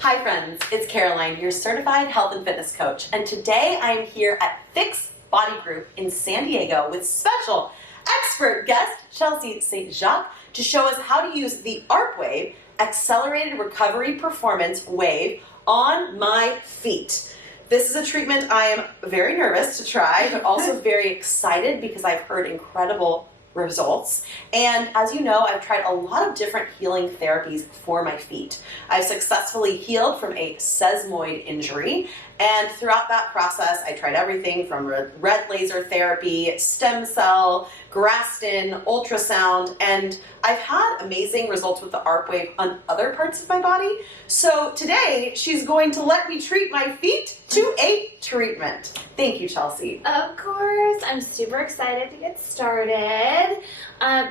Hi friends, it's Caroline, your certified health and fitness coach, and today I am here at Fix Body Group in San Diego with special expert guest Chelsea St. Jacques to show us how to use the ARP wave, Accelerated Recovery Performance Wave, on my feet. This is a treatment I am very nervous to try, but also very excited because I've heard incredible results. And as you know, I've tried a lot of different healing therapies for my feet. I've successfully healed from a sesamoid injury, and throughout that process, I tried everything from red laser therapy, stem cell, Graston, ultrasound, and I've had amazing results with the ARP wave on other parts of my body. So today, she's going to let me treat my feet to a treatment. Thank you, Chelsea. Of course, I'm super excited to get started.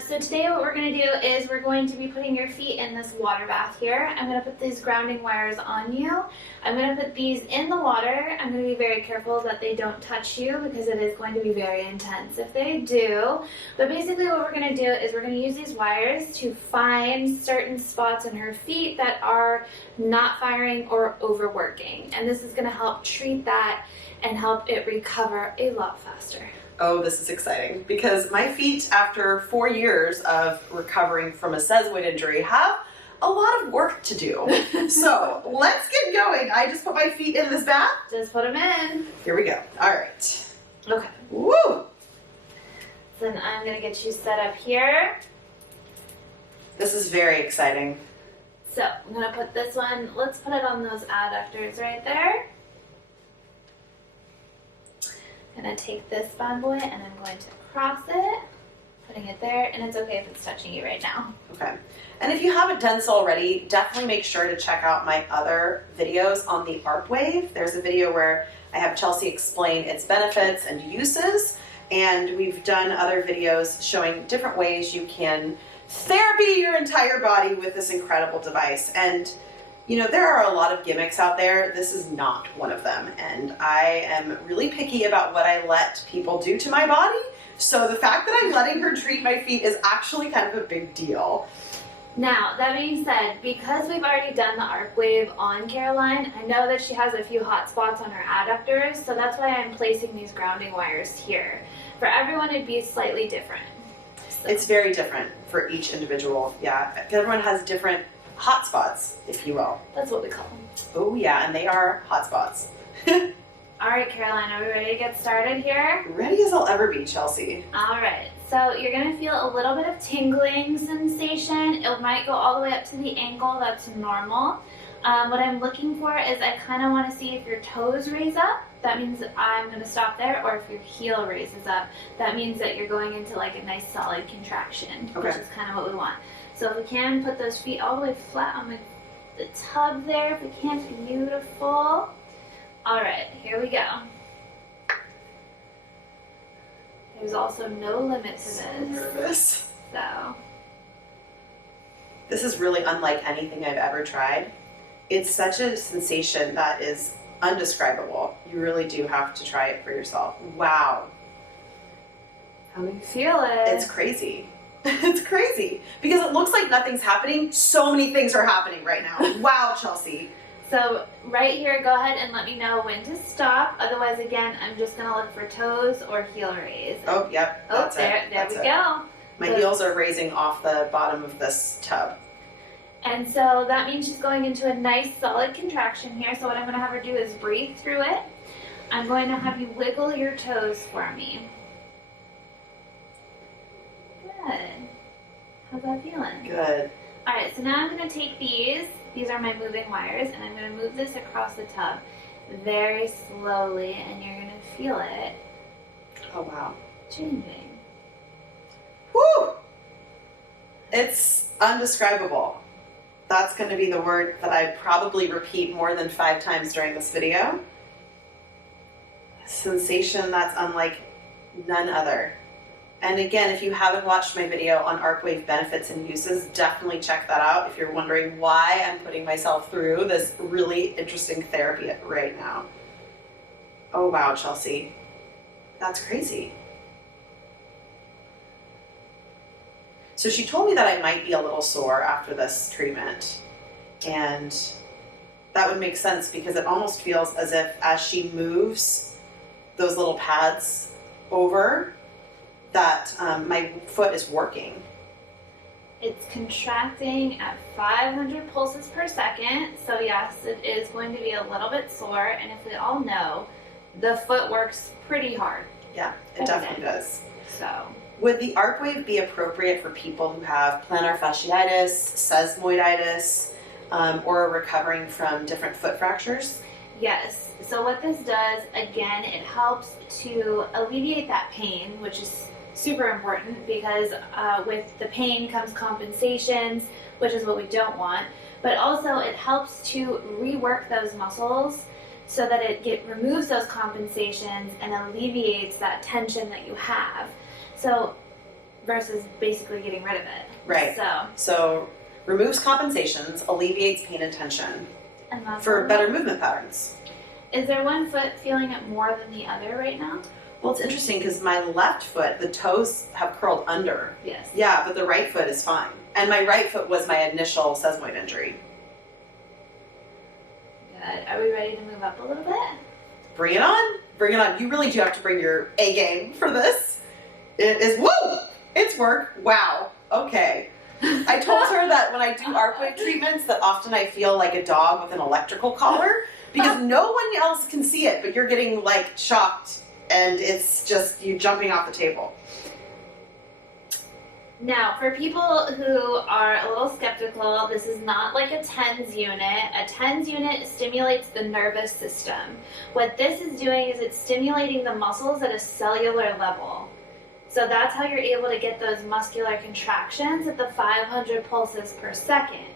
So today what we're going to do is we're going to be putting your feet in this water bath here. I'm going to put these grounding wires on you. I'm going to put these in the water. I'm going to be very careful that they don't touch you because it is going to be very intense if they do. But basically what we're going to do is we're going to use these wires to find certain spots in her feet that are not firing or overworking. And this is going to help treat that and help it recover a lot faster. Oh, this is exciting because my feet, after 4 years of recovering from a sesamoid injury, have a lot of work to do. So let's get going. I just put my feet in this bath. Just put them in. Here we go. All right. Okay. Woo! Then I'm going to get you set up here. This is very exciting. So I'm going to put this one, let's put it on those adductors right there. I'm going to take this bad boy and I'm going to cross it, putting it there, and it's okay if it's touching you right now. Okay. And if you haven't done so already, definitely make sure to check out my other videos on the ARP wave. There's a video where I have Chelsea explain its benefits and uses, and we've done other videos showing different ways you can therapy your entire body with this incredible device. And you know, there are a lot of gimmicks out there. This is not one of them. And I am really picky about what I let people do to my body. So the fact that I'm letting her treat my feet is actually kind of a big deal. Now, that being said, because we've already done the ARP wave on Caroline, I know that she has a few hot spots on her adductors, so that's why I'm placing these grounding wires here. For everyone, it'd be slightly different. So. It's very different for each individual. Yeah, everyone has different hot spots, if you will. That's what we call them. Oh yeah, and they are hot spots. All right, Caroline, are we ready to get started here? Ready as I'll ever be, Chelsea. All right, so you're gonna feel a little bit of tingling sensation. It might go all the way up to the ankle, that's normal. What I'm looking for is I kind of want to see if your toes raise up. That means that I'm going to stop there, or if your heel raises up, that means that you're going into like a nice solid contraction, okay, which is kind of what we want. So if we can, put those feet all the way flat on the tub there. If we can, beautiful. All right, here we go. There's also no limit to this. Nervous. So. This is really unlike anything I've ever tried. It's such a sensation that is undescribable. You really do have to try it for yourself. Wow. How do you feel it? It's crazy. It's crazy because it looks like nothing's happening. So many things are happening right now. Wow, Chelsea. So right here, go ahead and let me know when to stop. Otherwise, again, I'm just going to look for toes or heel raise. Oh, yep. Oh, there we go. My heels are raising off the bottom of this tub. And so that means she's going into a nice solid contraction here. So what I'm going to have her do is breathe through it. I'm going to have you wiggle your toes for me. Good. How's that feeling? Good. All right, so now I'm going to take these. These are my moving wires, and I'm going to move this across the tub very slowly, and you're going to feel it. Oh, wow. Changing. Woo! It's undescribable. That's going to be the word that I probably repeat more than 5 times during this video. A sensation that's unlike none other. And again, if you haven't watched my video on ARP wave benefits and uses, definitely check that out if you're wondering why I'm putting myself through this really interesting therapy right now. Oh wow, Chelsea. That's crazy. So she told me that I might be a little sore after this treatment, and that would make sense because it almost feels as if as she moves those little pads over, that my foot is working. It's contracting at 500 pulses per second. So yes, it is going to be a little bit sore. And if we all know, the foot works pretty hard. Yeah, it definitely does. So would the arpwave be appropriate for people who have plantar fasciitis, sesamoiditis, or are recovering from different foot fractures? yes. So what this does, again, it helps to alleviate that pain, which is super important because with the pain comes compensations, which is what we don't want. But also it helps to rework those muscles so that it removes those compensations and alleviates that tension that you have. So versus basically getting rid of it. Right. So removes compensations, alleviates pain and tension for better movement patterns. Is there one foot feeling it more than the other right now? Well, it's interesting because my left foot, the toes have curled under. Yes. Yeah, but the right foot is fine. And my right foot was my initial sesamoid injury. Good. Are we ready to move up a little bit? Bring it on. Bring it on. You really do have to bring your A game for this. It is, woo! It's work. Wow. Okay. I told her that when I do arpwave treatments that often I feel like a dog with an electrical collar because no one else can see it, but you're getting like shocked and it's just you jumping off the table. Now, for people who are a little skeptical, this is not like a TENS unit. A TENS unit stimulates the nervous system. What this is doing is it's stimulating the muscles at a cellular level. So that's how you're able to get those muscular contractions at the 500 pulses per second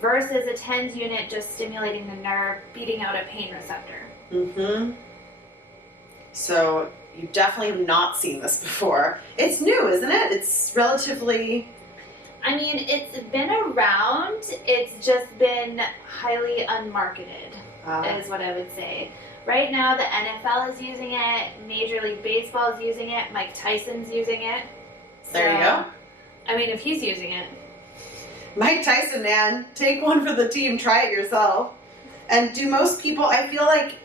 versus a TENS unit just stimulating the nerve, beating out a pain receptor. Mm-hmm. So you definitely have not seen this before. It's new, isn't it? It's relatively... I mean, it's been around. It's just been highly unmarketed, is what I would say. Right now, the NFL is using it. Major League Baseball is using it. Mike Tyson's using it. So, there you go. I mean, if he's using it. Mike Tyson, man. Take one for the team. Try it yourself. And do most people... I feel like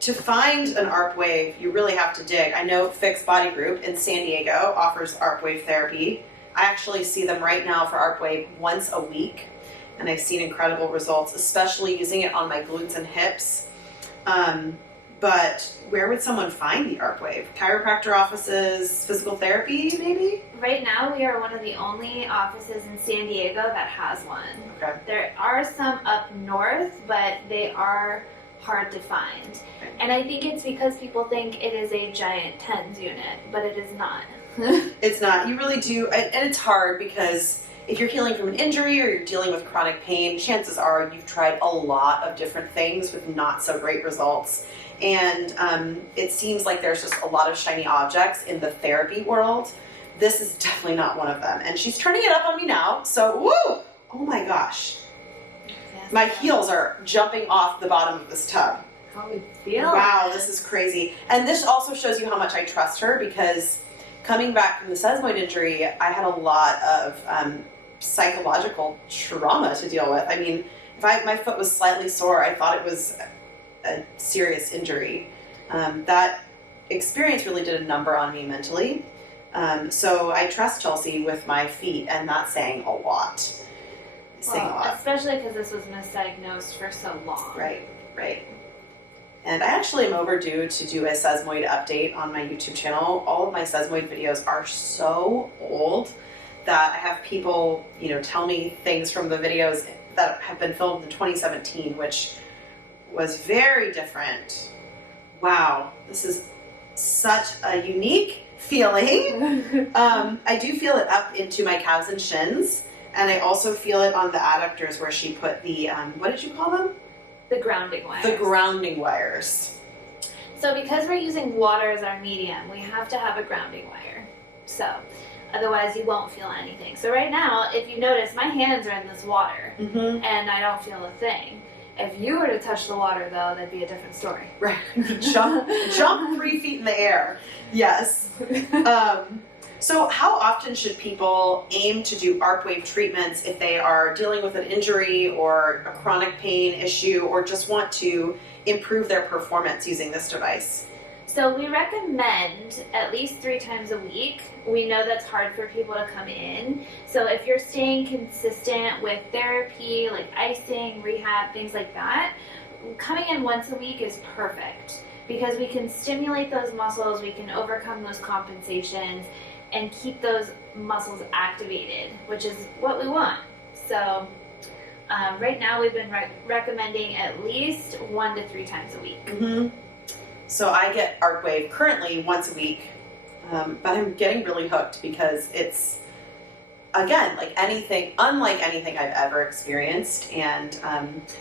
to find an arpwave, you really have to dig. I know Fix Body Group in San Diego offers arpwave therapy. I actually see them right now for arpwave once a week, and I've seen incredible results, especially using it on my glutes and hips. But where would someone find the arpwave? Chiropractor offices, physical therapy, maybe? Right now, we are one of the only offices in San Diego that has one. Okay. There are some up north, but they are hard to find. Okay. And I think it's because people think it is a giant TENS unit, but it is not. It's not. You really do. And it's hard because if you're healing from an injury or you're dealing with chronic pain, chances are you've tried a lot of different things with not so great results. And it seems like there's just a lot of shiny objects in the therapy world. This is definitely not one of them. And she's turning it up on me now. So, woo! Oh my gosh. Yes. My heels are jumping off the bottom of this tub. How we feel. Wow, this is crazy. And this also shows you how much I trust her because coming back from the sesamoid injury, I had a lot of psychological trauma to deal with. I mean, if my foot was slightly sore, I thought it was a serious injury. That experience really did a number on me mentally. So I trust Chelsea with my feet, and that's saying a lot. Saying a lot. Especially because this was misdiagnosed for so long. Right, right. And I actually am overdue to do a sesamoid update on my YouTube channel. All of my sesamoid videos are so old that I have people, tell me things from the videos that have been filmed in 2017, which was very different. Wow, this is such a unique feeling. I do feel it up into my calves and shins, and I also feel it on the adductors where she put the, what did you call them? The grounding wires. The grounding wires. So because we're using water as our medium, we have to have a grounding wire. So otherwise you won't feel anything. So right now, if you notice, my hands are in this water and I don't feel a thing. If you were to touch the water though, that'd be a different story. Right. Jump 3 feet in the air. Yes. So how often should people aim to do ARPwave treatments if they are dealing with an injury or a chronic pain issue or just want to improve their performance using this device? So we recommend at least 3 times a week. We know that's hard for people to come in. So if you're staying consistent with therapy, like icing, rehab, things like that, coming in once a week is perfect because we can stimulate those muscles, we can overcome those compensations, and keep those muscles activated, which is what we want. So right now we've been recommending at least 1 to 3 times a week. Mm-hmm. So I get ARPwave currently once a week, but I'm getting really hooked because it's, again, unlike anything I've ever experienced, and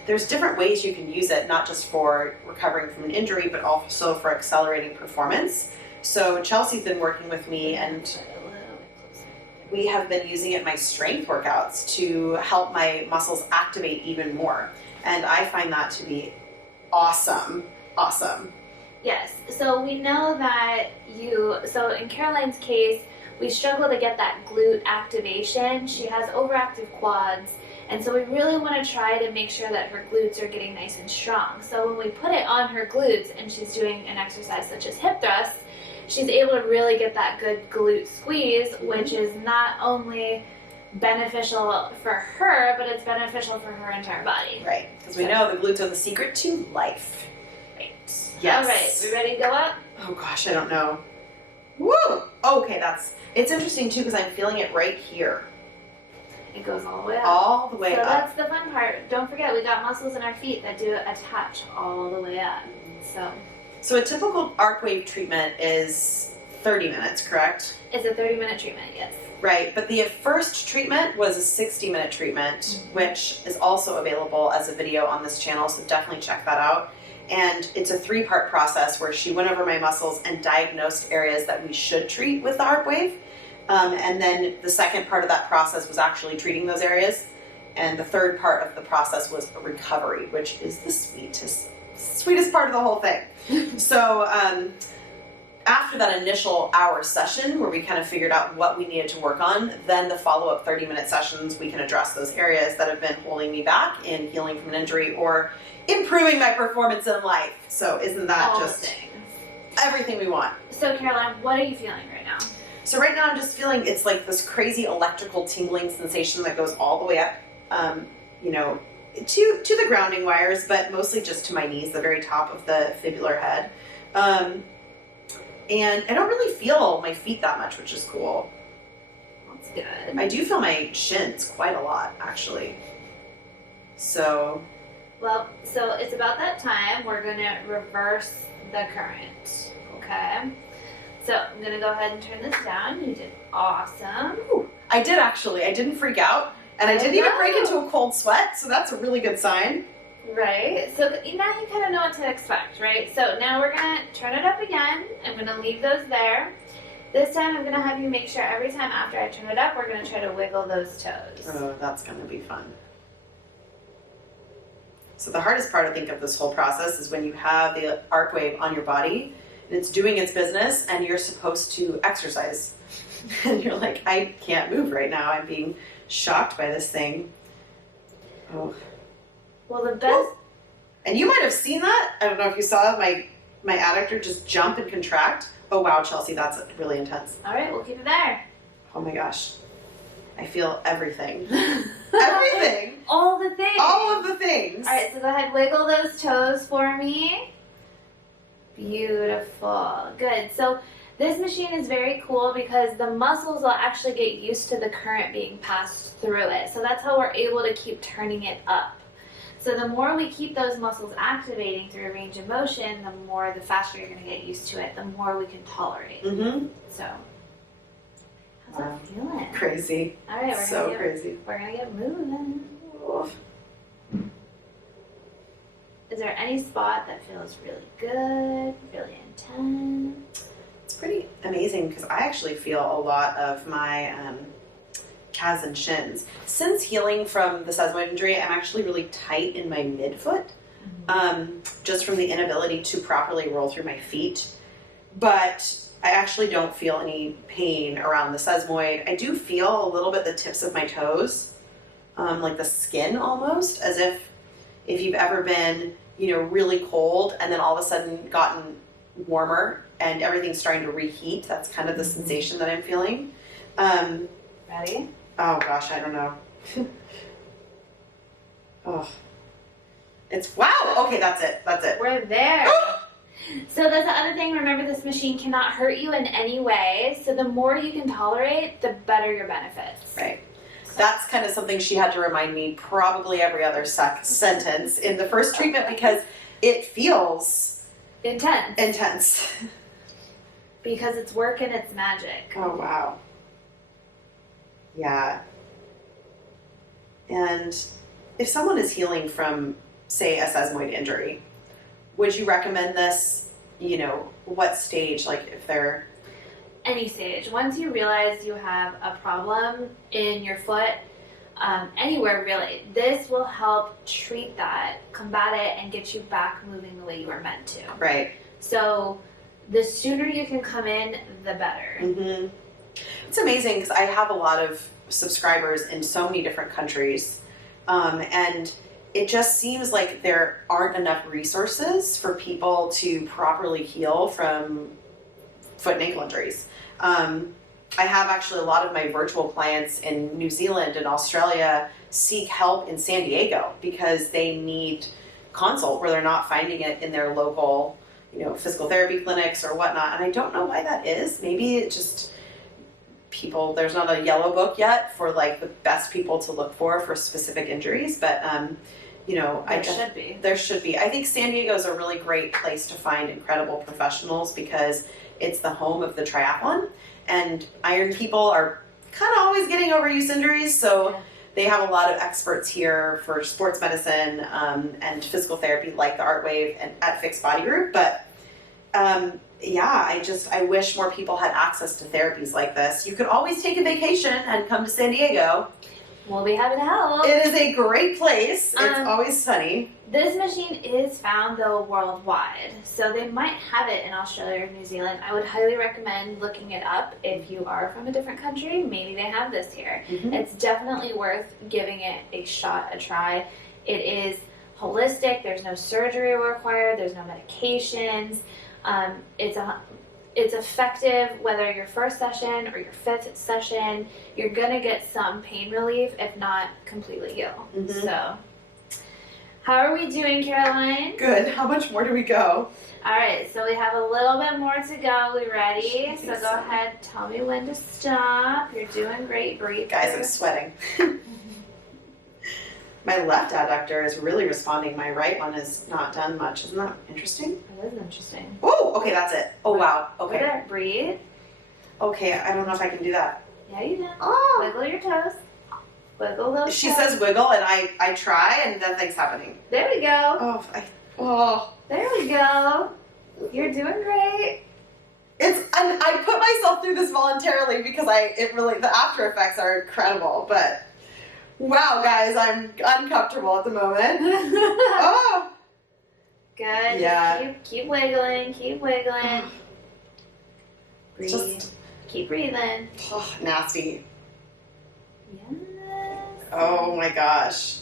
there's different ways you can use it, not just for recovering from an injury, but also for accelerating performance. So Chelsea's been working with me, and we have been using it in my strength workouts to help my muscles activate even more, and I find that to be awesome. Yes, so we know that so in Caroline's case, we struggle to get that glute activation. She has overactive quads, and so we really want to try to make sure that her glutes are getting nice and strong. So when we put it on her glutes and she's doing an exercise such as hip thrusts, she's able to really get that good glute squeeze, which is not only beneficial for her, but it's beneficial for her entire body. Right, because we know the glutes are the secret to life. Right. Yes. All right, we ready to go up? Oh gosh, I don't know. Woo! Okay, it's interesting too because I'm feeling it right here. It goes all the way up. All the way so up. That's the fun part. Don't forget, we got muscles in our feet that do attach all the way up. So a typical ARPwave treatment is 30 minutes, correct? It's a 30-minute treatment, yes. Right, but the first treatment was a 60-minute treatment, which is also available as a video on this channel, so definitely check that out. And it's a 3-part process where she went over my muscles and diagnosed areas that we should treat with the ARPwave. And then the second part of that process was actually treating those areas. And the third part of the process was recovery, which is the sweetest part of the whole thing. So after that initial hour session where we kind of figured out what we needed to work on, then the follow-up 30-minute sessions, we can address those areas that have been holding me back in healing from an injury or improving my performance in life. So isn't that just everything we want? So Caroline, what are you feeling right now? So right now I'm just feeling it's like this crazy electrical tingling sensation that goes all the way up, to the grounding wires, but mostly just to my knees, the very top of the fibular head. And I don't really feel my feet that much, which is cool. That's good. I do feel my shins quite a lot, actually. So it's about that time. We're going to reverse the current, okay? So I'm going to go ahead and turn this down. You did awesome. Ooh, I did actually. I didn't freak out, and I didn't even break into a cold sweat, so that's a really good sign. Right, so now you kind of know what to expect, right? So now we're going to turn it up again. I'm going to leave those there. This time I'm going to have you make sure every time after I turn it up, we're going to try to wiggle those toes. Oh, that's going to be fun. So the hardest part, I think, of this whole process is when you have the ARPwave on your body and it's doing its business and you're supposed to exercise. And you're like, I can't move right now. I'm being shocked by this thing. Oh. Well, the best... And you might have seen that. I don't know if you saw my adductor just jump and contract. Oh, wow, Chelsea, that's really intense. All right, we'll keep it there. Oh, my gosh. I feel everything. Everything. All the things. All of the things. All right, so go ahead, wiggle those toes for me. Beautiful. Good. So this machine is very cool because the muscles will actually get used to the current being passed through it. So that's how we're able to keep turning it up. So the more we keep those muscles activating through a range of motion, the faster you're going to get used to it, the more we can tolerate. Mm-hmm. So, how's that feeling? Crazy. All right, crazy. We're going to get moving. Oof. Is there any spot that feels really good, really intense? It's pretty amazing because I actually feel a lot of my calves and shins. Since healing from the sesamoid injury, I'm actually really tight in my midfoot, just from the inability to properly roll through my feet. But I actually don't feel any pain around the sesamoid. I do feel a little bit the tips of my toes, like the skin almost, as if you've ever been, really cold and then all of a sudden gotten warmer and everything's starting to reheat. That's kind of the sensation that I'm feeling. Ready? Oh gosh, I don't know. Oh, it's wow. Okay, that's it. We're there. So that's the other thing. Remember, this machine cannot hurt you in any way. So the more you can tolerate, the better your benefits. Right. So that's kind of something she had to remind me probably every other sentence in the first treatment because it feels intense. Because it's work and it's magic. Oh, wow. Yeah. And if someone is healing from, say, a sesamoid injury, would you recommend this, what stage, like if they're... Any stage. Once you realize you have a problem in your foot, anywhere really, this will help treat that, combat it, and get you back moving the way you were meant to. Right. So the sooner you can come in, the better. Mm-hmm. It's amazing because I have a lot of subscribers in so many different countries, and it just seems like there aren't enough resources for people to properly heal from foot and ankle injuries. I have actually a lot of my virtual clients in New Zealand and Australia seek help in San Diego because they need consult where they're not finding it in their local, physical therapy clinics or whatnot. And I don't know why that is. Maybe it just people, there's not a yellow book yet for like the best people to look for specific injuries, but there should be. I think San Diego is a really great place to find incredible professionals because it's the home of the triathlon, and iron people are kind of always getting overuse injuries, so they have a lot of experts here for sports medicine and physical therapy like the arpwave and at Fixed Body Group. But I wish more people had access to therapies like this. You could always take a vacation and come to San Diego. We'll be happy to help. It is a great place. It's always sunny. This machine is found, though, worldwide. So they might have it in Australia or New Zealand. I would highly recommend looking it up if you are from a different country. Maybe they have this here. Mm-hmm. It's definitely worth giving it a shot, a try. It is holistic. There's no surgery required. There's no medications. It's effective whether your first session or your fifth session. You're going to get some pain relief, if not completely heal. Mm-hmm. So, how are we doing, Caroline? Good. How much more do we go? All right, so we have a little bit more to go. We ready? So go ahead. Tell me when to stop. You're doing great. Breathe. Guys, I'm sweating. My left adductor is really responding. My right one has not done much. Isn't that interesting? That is interesting. Oh, okay, that's it. Oh, wow. Okay. There, breathe. Okay, I don't know if I can do that. Yeah, you can. Oh. Wiggle your toes. Wiggle those She toes. says wiggle, and I try, and nothing's happening. There we go. There we go. You're doing great. I put myself through this voluntarily because the after effects are incredible, but wow, guys, I'm uncomfortable at the moment. Oh. Good. Yeah. Keep wiggling. Keep wiggling. Breathe. Keep breathing. Oh, nasty. Yes. Oh my gosh.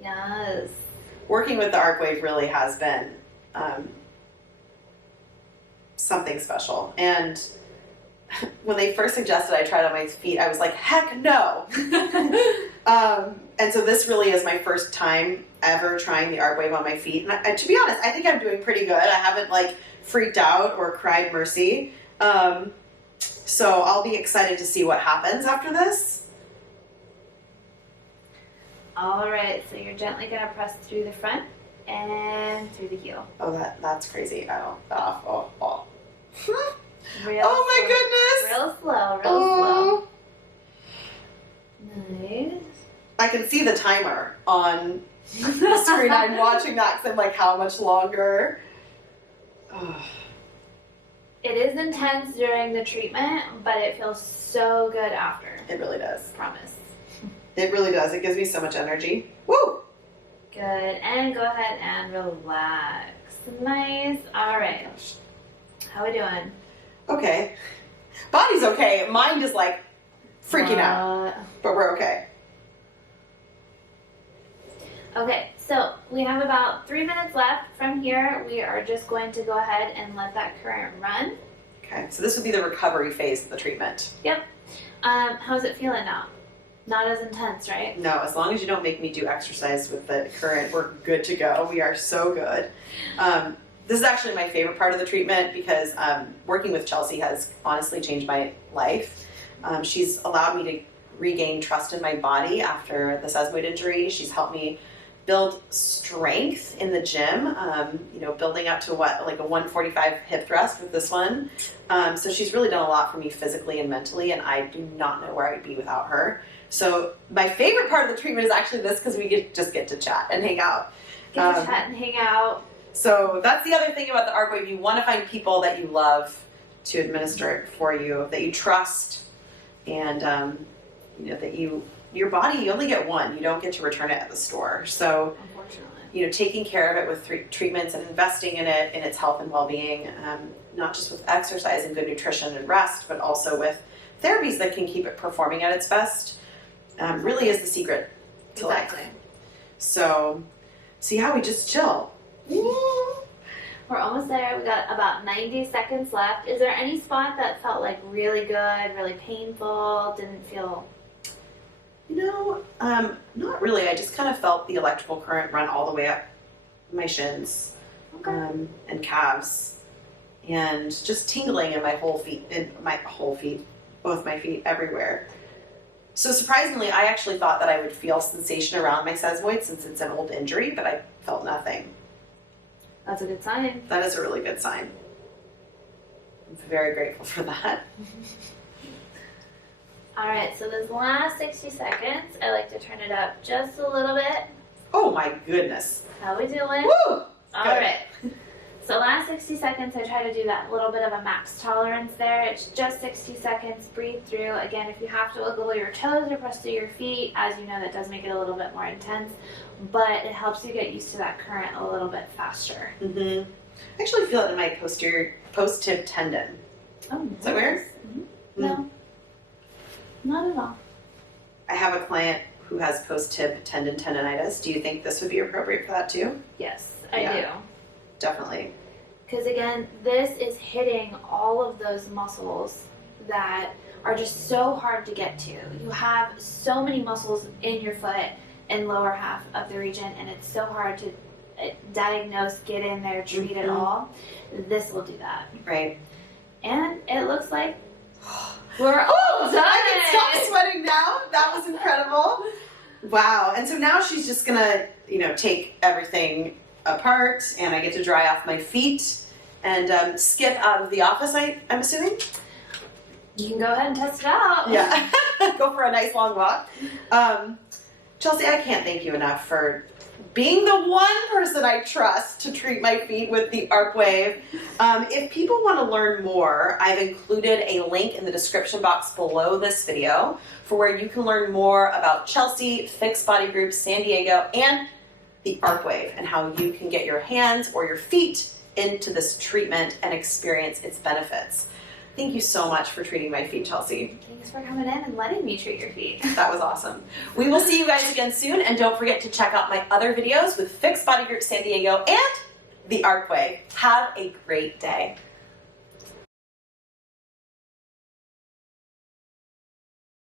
Yes. Working with the arpwave really has been something special. And when they first suggested I try it on my feet, I was like, heck no. And so this really is my first time ever trying the arpwave on my feet. And to be honest, I think I'm doing pretty good. I haven't freaked out or cried mercy. So I'll be excited to see what happens after this. All right, so you're gently going to press through the front and through the heel. Oh, that's crazy. Oh. Real oh my slow. goodness. Real slow. Nice. I can see the timer on the screen. I'm watching that because I'm like, how much longer? Oh. It is intense during the treatment, but it feels so good after. It really does. Promise. It really does. It gives me so much energy. Woo! Good. And go ahead and relax. Nice. All right. How are we doing? Okay. Body's okay. Mind is like freaking out. But we're okay. Okay, so we have about 3 minutes left. From here, we are just going to go ahead and let that current run. Okay, so this would be the recovery phase of the treatment. Yep. How's it feeling now? Not as intense, right? No, as long as you don't make me do exercise with the current, we're good to go. We are so good. This is actually my favorite part of the treatment because working with Chelsea has honestly changed my life. She's allowed me to regain trust in my body after the sesamoid injury. She's helped me build strength in the gym, building up to like a 145 hip thrust with this one. So she's really done a lot for me physically and mentally, and I do not know where I'd be without her. So my favorite part of the treatment is actually this because we just get to chat and hang out. Get to chat and hang out. So that's the other thing about the ARPwave. You want to find people that you love to administer it for you, that you trust, and that your body, you only get one. You don't get to return it at the store. So, unfortunately, taking care of it with treatments and investing in it, in its health and well-being, not just with exercise and good nutrition and rest, but also with therapies that can keep it performing at its best, really is the secret to life. So, see how we just chill. We're almost there. We got about 90 seconds left. Is there any spot that felt like really good, really painful, didn't feel... Not really. I just kind of felt the electrical current run all the way up my shins, and calves, and just tingling in both my feet, everywhere. So surprisingly, I actually thought that I would feel sensation around my sesamoid since it's an old injury, but I felt nothing. That's a good sign. That is a really good sign. I'm very grateful for that. All right, so this last 60 seconds, I like to turn it up just a little bit. Oh my goodness. How we doing? Woo! All right. So last 60 seconds, I try to do that little bit of a max tolerance there. It's just 60 seconds. Breathe through. Again, if you have to wiggle your toes or press through your feet, as you know, that does make it a little bit more intense, but it helps you get used to that current a little bit faster. I actually feel it in my post-tib tendon. Oh, is that weird? No. Not at all. I have a client who has post-tib tendonitis. Do you think this would be appropriate for that too? Yes, I do. Definitely. Because again, this is hitting all of those muscles that are just so hard to get to. You have so many muscles in your foot and lower half of the region, and it's so hard to diagnose, get in there, treat it all. This will do that. Right. And it looks like we're all done. I can stop sweating now. That was incredible. Wow. And so now she's just gonna, take everything apart, and I get to dry off my feet and skip out of the office, I'm assuming? You can go ahead and test it out. Yeah. Go for a nice long walk. Chelsea, I can't thank you enough for being the one person I trust to treat my feet with the ARPwave. If people want to learn more, I've included a link in the description box below this video for where you can learn more about Chelsea, Fix Body Group, San Diego, and the ARPwave, and how you can get your hands or your feet into this treatment and experience its benefits. Thank you so much for treating my feet, Chelsea. Thanks for coming in and letting me treat your feet. That was awesome. We will see you guys again soon, and don't forget to check out my other videos with Fix Body Group San Diego and the ARPwave. Have a great day.